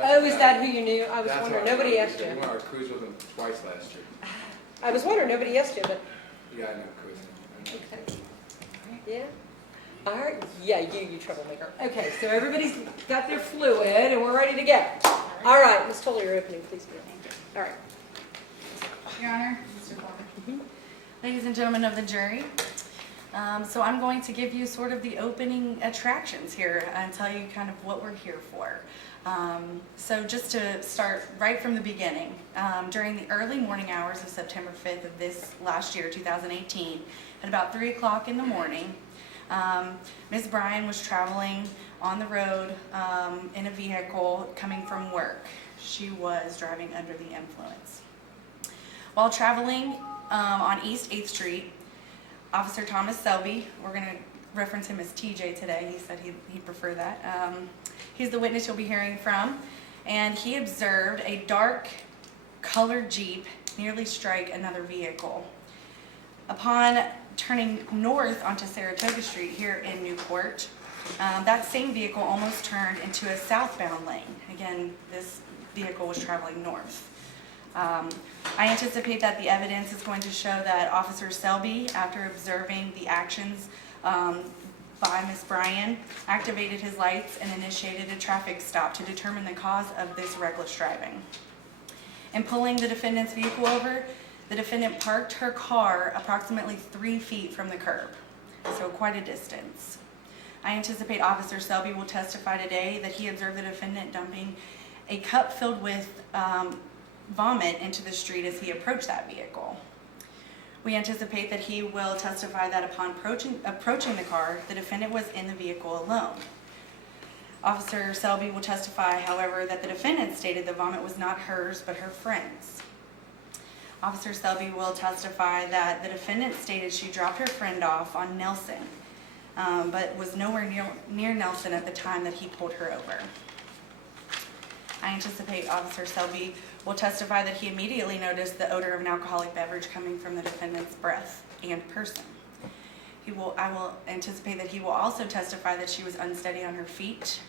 Oh, is that who you knew? I was That's wondering. why I Nobody remember. asked you. We went on our cruise with them twice last year. I was wondering. Nobody asked you, but Yeah, I know Chris. okay. Yeah. All right. Yeah, you troublemaker. Okay, so everybody's got their fluid, and we're ready to go. All right, Ms. Toller, your opening, please. All right. Your Honor, Mr. Forman. Ladies and gentlemen of the jury, so I'm going to give you sort of the opening attractions here and tell you kind of what we're here for. So just to start right from the beginning, during the early morning hours of September 5th of this last year, 2018, at about 3 o'clock in the morning, Ms. Bryan was traveling on the road in a vehicle coming from work. She was driving under the influence. While traveling on East 8th Street, Officer Thomas Selby, we're going to reference him as TJ today, he said he'd prefer that. He's the witness you'll be hearing from, and he observed a dark colored Jeep nearly strike another vehicle. Upon turning north onto Saratoga Street here in Newport, that same vehicle almost turned into a southbound lane. Again, this vehicle was traveling north. I anticipate that the evidence is going to show that Officer Selby, after observing the actions by Ms. Bryan, activated his lights and initiated a traffic stop to determine the cause of this reckless driving. In pulling the defendant's vehicle over, the defendant parked her car approximately 3 feet from the curb, so quite a distance. I anticipate Officer Selby will testify today that he observed the defendant dumping a cup filled with vomit into the street as he approached that vehicle. We anticipate that he will testify that upon approaching the car, the defendant was in the vehicle alone. Officer Selby will testify, however, that the defendant stated the vomit was not hers but her friend's. Officer Selby will testify that the defendant stated she dropped her friend off on Nelson, but was nowhere near Nelson at the time that he pulled her over. I anticipate Officer Selby will testify that he immediately noticed the odor of an alcoholic beverage coming from the defendant's breath and person. I will anticipate that he will also testify that she was unsteady on her feet,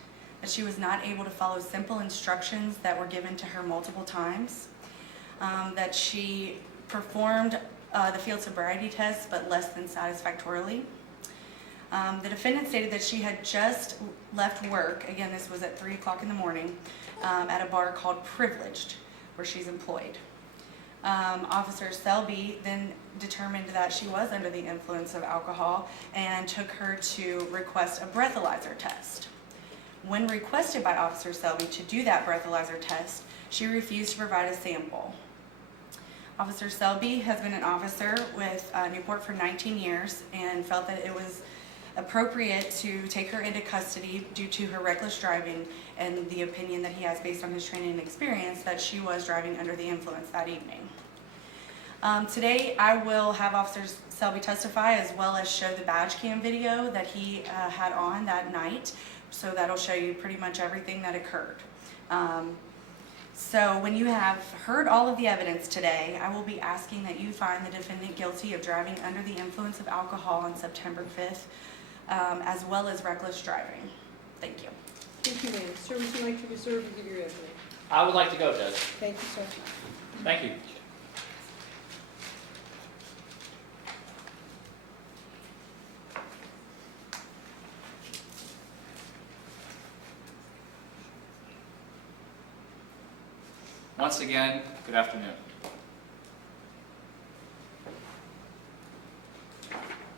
that she was not able to follow simple instructions that were given to her multiple times, that she performed the field sobriety test but less than satisfactorily. The defendant stated that she had just left work, again this was at 3 o'clock in the morning, at a bar called Privileged, where she's employed. Officer Selby then determined that she was under the influence of alcohol and took her to request a breathalyzer test. When requested by Officer Selby to do that breathalyzer test, she refused to provide a sample. Officer Selby has been an officer with Newport for 19 years and felt that it was appropriate to take her into custody due to her reckless driving and the opinion that he has based on his training and experience that she was driving under the influence that evening. Today I will have Officer Selby testify as well as show the badge cam video that he had on that night, so that'll show you pretty much everything that occurred. So when you have heard all of the evidence today, I will be asking that you find the defendant guilty of driving under the influence of alcohol on September 5th, as well as reckless driving. Thank you. Thank you, ma'am. Sir, would you like to reserve and give your opening? I would like to go, Judge. Thank you, sir. Thank you. Once again, good afternoon.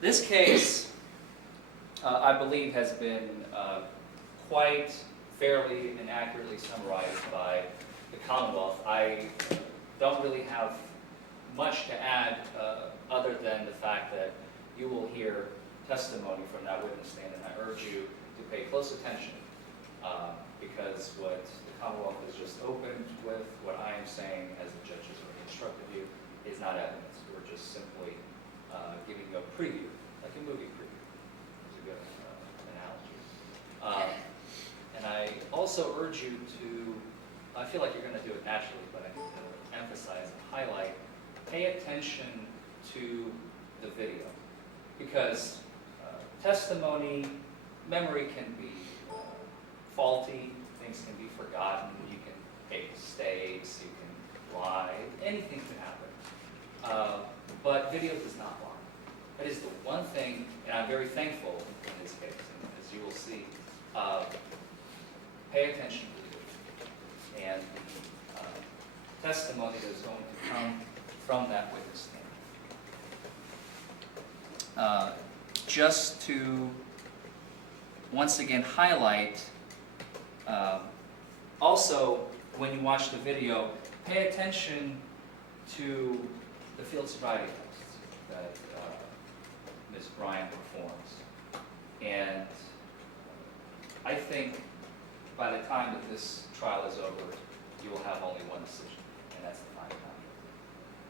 This case, I believe, has been quite fairly and accurately summarized by the Commonwealth. I don't really have much to add other than the fact that you will hear testimony from that witness stand, and I urge you to pay close attention because what the Commonwealth has just opened with, what I am saying as the judge has already instructed you, is not evidence. We're just simply giving you a preview, like a movie preview. It's a good analogy. And I also urge you to, I feel like you're going to do it naturally, but I need to emphasize and highlight, pay attention to the video. Because testimony, memory can be faulty, things can be forgotten, you can anything could happen. But video does not lie. That is the one thing, and I'm very thankful in this case, and as you will see, pay attention to it. And the testimony that is going to come from that witness stand. Just to once again highlight, also when you watch the video, pay attention to the field sobriety tests that Ms. Bryan performs. And I think by the time that this trial is over, you will have only one decision, and that's the final contract.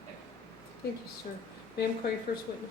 Thank you. Thank you, sir. Ma'am, call your first witness.